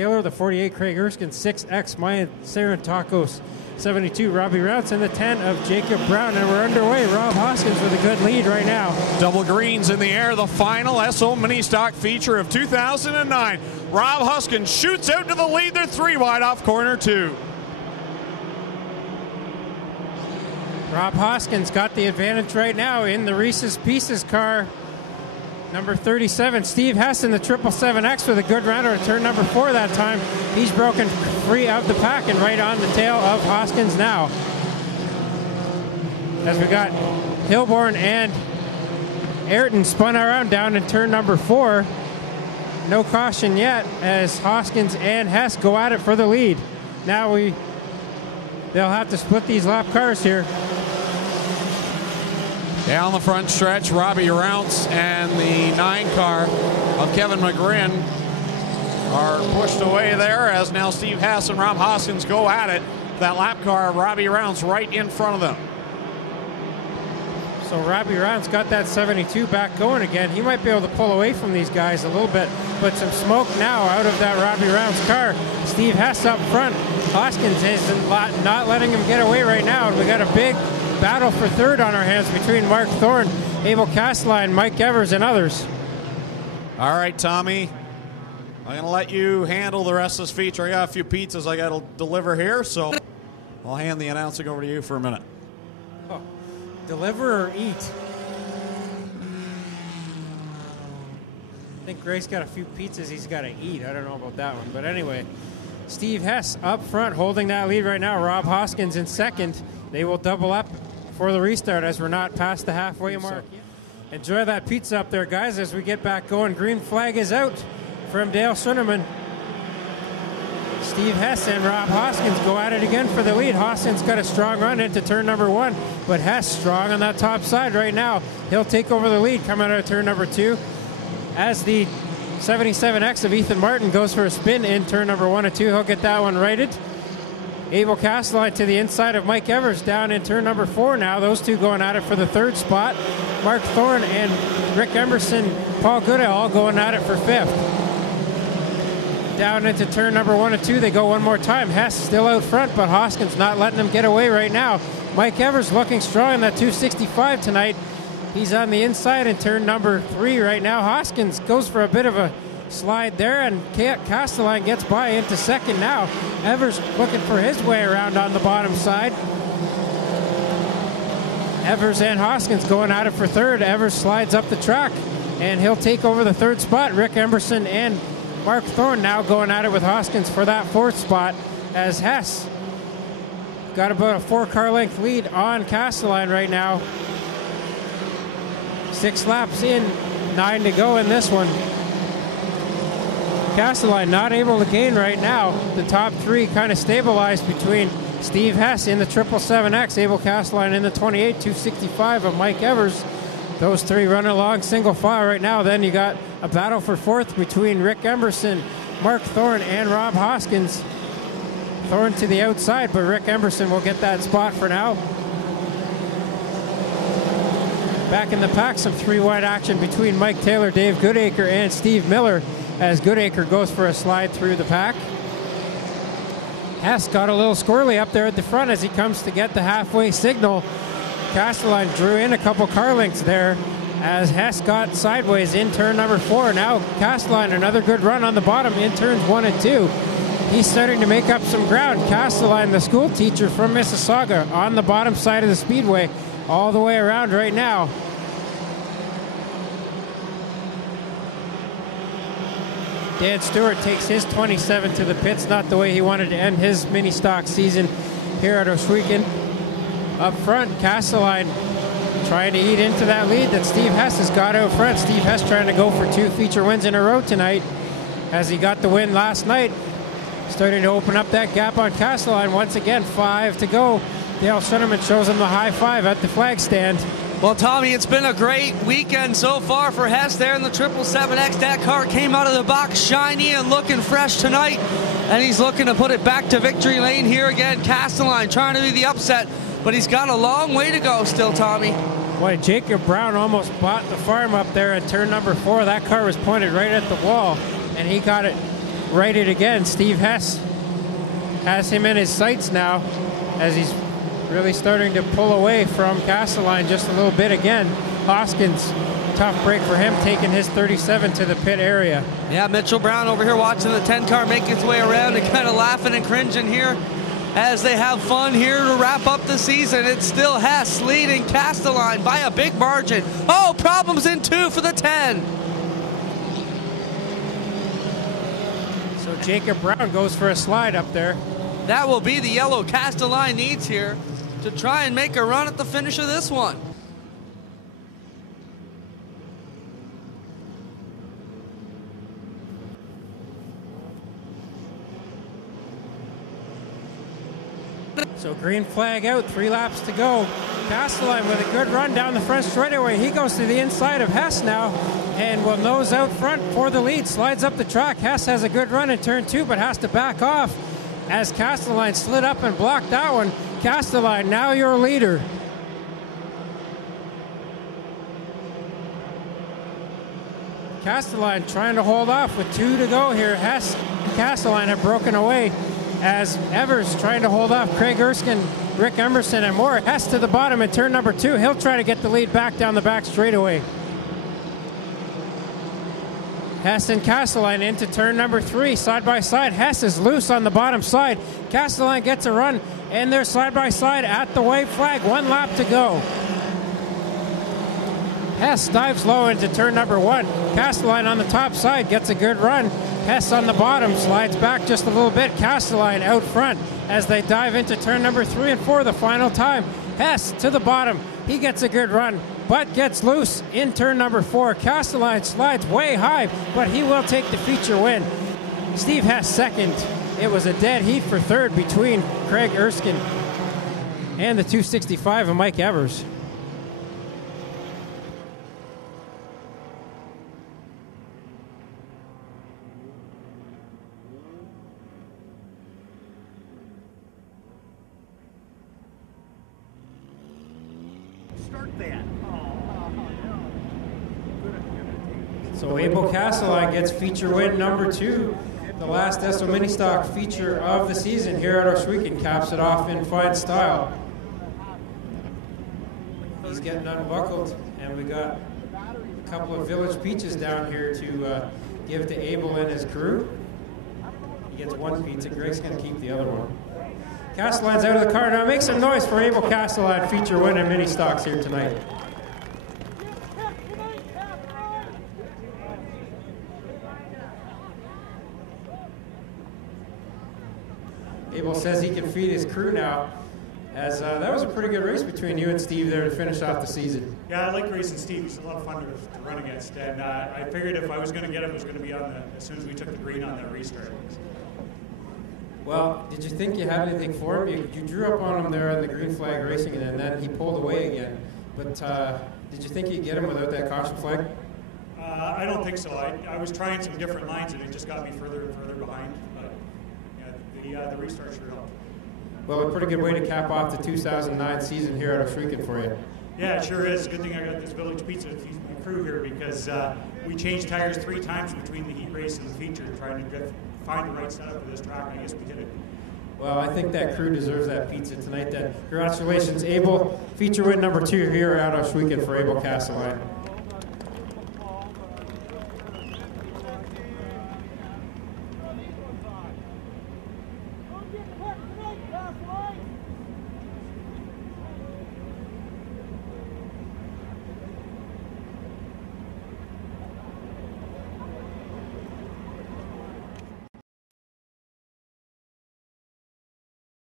Taylor, the 48 Craig Erskine, 6X Mayan Sarantakos, 72 Robbie Rounce, and the 10 of Jacob Brown. And we're underway. Rob Hoskins with a good lead right now. Double greens in the air, the final SO Ministock feature of 2009. Rob Hoskins shoots out to the lead. They're 3 wide off corner 2. Rob Hoskins got the advantage right now in the Reese's Pieces car. Number 37, Steve Hess in the 777X with a good rounder at turn number 4 that time. He's broken free of the pack and right on the tail of Hoskins now. As we got Hilborn and Ayrton spun around down in turn number 4. No caution yet as Hoskins and Hess go at it for the lead. Now they'll have to split these lap cars here. Down the front stretch, Robbie Rounce and the 9 car of Kevin McGrin are pushed away there as now Steve Hess and Rob Hoskins go at it. That lap car of Robbie Rounce right in front of them. So Robbie Rounce got that 72 back going again. He might be able to pull away from these guys a little bit, but some smoke now out of that Robbie Rounce car. Steve Hess up front. Hoskins is not letting him get away right now, and we got a big battle for third on our hands between Mark Thorne, Abel Castelline, Mike Evers, and others. All right, Tommy. I'm going to let you handle the rest of this feature. I got a few pizzas I got to deliver here, so I'll hand the announcing over to you for a minute. Oh, deliver or eat? I think Gray's got a few pizzas he's got to eat. I don't know about that one. But anyway, Steve Hess up front holding that lead right now. Rob Hoskins in second. They will double up for the restart as we're not past the halfway mark. Enjoy that pizza up there, guys, as we get back going. Green flag is out from Dale Sunderman. Steve Hess and Rob Hoskins go at it again for the lead. Hoskins got a strong run into turn number 1, but Hess strong on that top side right now. He'll take over the lead coming out of turn number 2 as the 77X of Ethan Martin goes for a spin in turn number 1 and 2. He'll get that one righted. Abel Castelline to the inside of Mike Evers down in turn number 4 now. Those two going at it for the 3rd spot. Mark Thorne and Rick Emerson, Paul Goodell all going at it for 5th. Down into turn number 1 and 2, they go one more time. Hess still out front, but Hoskins not letting him get away right now. Mike Evers looking strong in that 265 tonight. He's on the inside in turn number 3 right now. Hoskins goes for a bit of a slide there, and Castelline gets by into second now. Evers looking for his way around on the bottom side. Evers and Hoskins going at it for 3rd. Evers slides up the track, and he'll take over the 3rd spot. Rick Emerson and Mark Thorne now going at it with Hoskins for that 4th spot, as Hess got about a 4-car length lead on Castelline right now. 6 laps in, 9 to go in this one. Castelline not able to gain right now. The top 3 kind of stabilized between Steve Hess in the 777X, Abel Castelline in the 28 265 of Mike Evers. Those 3 running along single file right now. Then you got a battle for 4th between Rick Emerson, Mark Thorne, and Rob Hoskins. Thorne to the outside, but Rick Emerson will get that spot for now. Back in the pack, some 3 wide action between Mike Taylor, Dave Goodacre, and Steve Miller, as Goodacre goes for a slide through the pack. Hess got a little squirrely up there at the front as he comes to get the halfway signal. Castelline drew in a couple car lengths there as Hess got sideways in turn number 4. Now Castelline, another good run on the bottom in turns 1 and 2. He's starting to make up some ground. Castelline, the school teacher from Mississauga, on the bottom side of the speedway all the way around right now. Dan Stewart takes his 27 to the pits, not the way he wanted to end his Ministock season here at Ohsweken. Up front, Castelline trying to eat into that lead that Steve Hess has got out front. Steve Hess trying to go for 2 feature wins in a row tonight as he got the win last night. Starting to open up that gap on Castelline. Once again, 5 to go. Dale Sunderman shows him the high 5 at the flag stand. Well, Tommy, it's been a great weekend so far for Hess there in the 777X. That car came out of the box shiny and looking fresh tonight, and he's looking to put it back to victory lane here again. Castelline trying to be the upset, but he's got a long way to go still, Tommy. Boy, Jacob Brown almost bought the farm up there at turn number 4. That car was pointed right at the wall, and he got it right it again. Steve Hess has him in his sights now as he's really starting to pull away from Castelline just a little bit again. Hoskins, tough break for him, taking his 37 to the pit area. Yeah, Mitchell Brown over here watching the 10 car make its way around and kind of laughing and cringing here as they have fun here to wrap up the season. It's still Hess leading Castelline by a big margin. Oh, problems in 2 for the 10. So Jacob Brown goes for a slide up there. That will be the yellow Castelline needs here to try and make a run at the finish of this one. So green flag out, 3 laps to go. Castelline with a good run down the front straightaway. He goes to the inside of Hess now and will nose out front for the lead. Slides up the track. Hess has a good run in turn 2 but has to back off as Castelline slid up and blocked that one. Castelline, now your leader. Castelline trying to hold off with 2 to go here. Hess and Castelline have broken away as Evers trying to hold off Craig Erskine, Rick Emerson, and more. Hess to the bottom in turn number 2. He'll try to get the lead back down the back straightaway. Hess and Castelline into turn number 3, side by side. Hess is loose on the bottom side. Castelline gets a run, and they're side by side at the white flag. 1 lap to go. Hess dives low into turn number 1. Castelline on the top side gets a good run. Hess on the bottom slides back just a little bit. Castelline out front as they dive into turn number 3 and 4 the final time. Hess to the bottom. He gets a good run, but gets loose in turn number 4. Castelline slides way high, but he will take the feature win. Steve Hess second. It was a dead heat for third between Craig Erskine and the 265 of Mike Evers. So Abel Castelline gets feature win number 2. The last ESO Ministock feature of the season here at Ohsweken, caps it off in fine style. He's getting unbuckled, and we got a couple of Village Peaches down here to give to Abel and his crew. He gets 1 pizza. Greg's going to keep the other one. Castelline's out of the car now. Make some noise for Abel Castelline, feature win in Ministocks here tonight. Abel says he can feed his crew now, as that was a pretty good race between you and Steve there to finish off the season. Yeah, I like racing Steve. He's a lot of fun to run against, and I figured if I was going to get him, it was going to be on as soon as we took the green on that restart. Well, did you think you had anything for him? You drew up on him there on the green flag racing, and then he pulled away again. But did you think you'd get him without that caution flag? I don't think so. I was trying some different lines, and it just got me further and further behind. The restart sure helped. Well, a pretty good way to cap off the 2009 season here at Ohsweken for you. Yeah, it sure is. Good thing I got this Village Pizza crew here because we changed tires 3 times between the heat race and the feature, trying to find the right setup for this track, and I guess we did it. Well, I think that crew deserves that pizza tonight then. Congratulations, Abel. Feature win number 2 here at Ohsweken for Abel Castelline.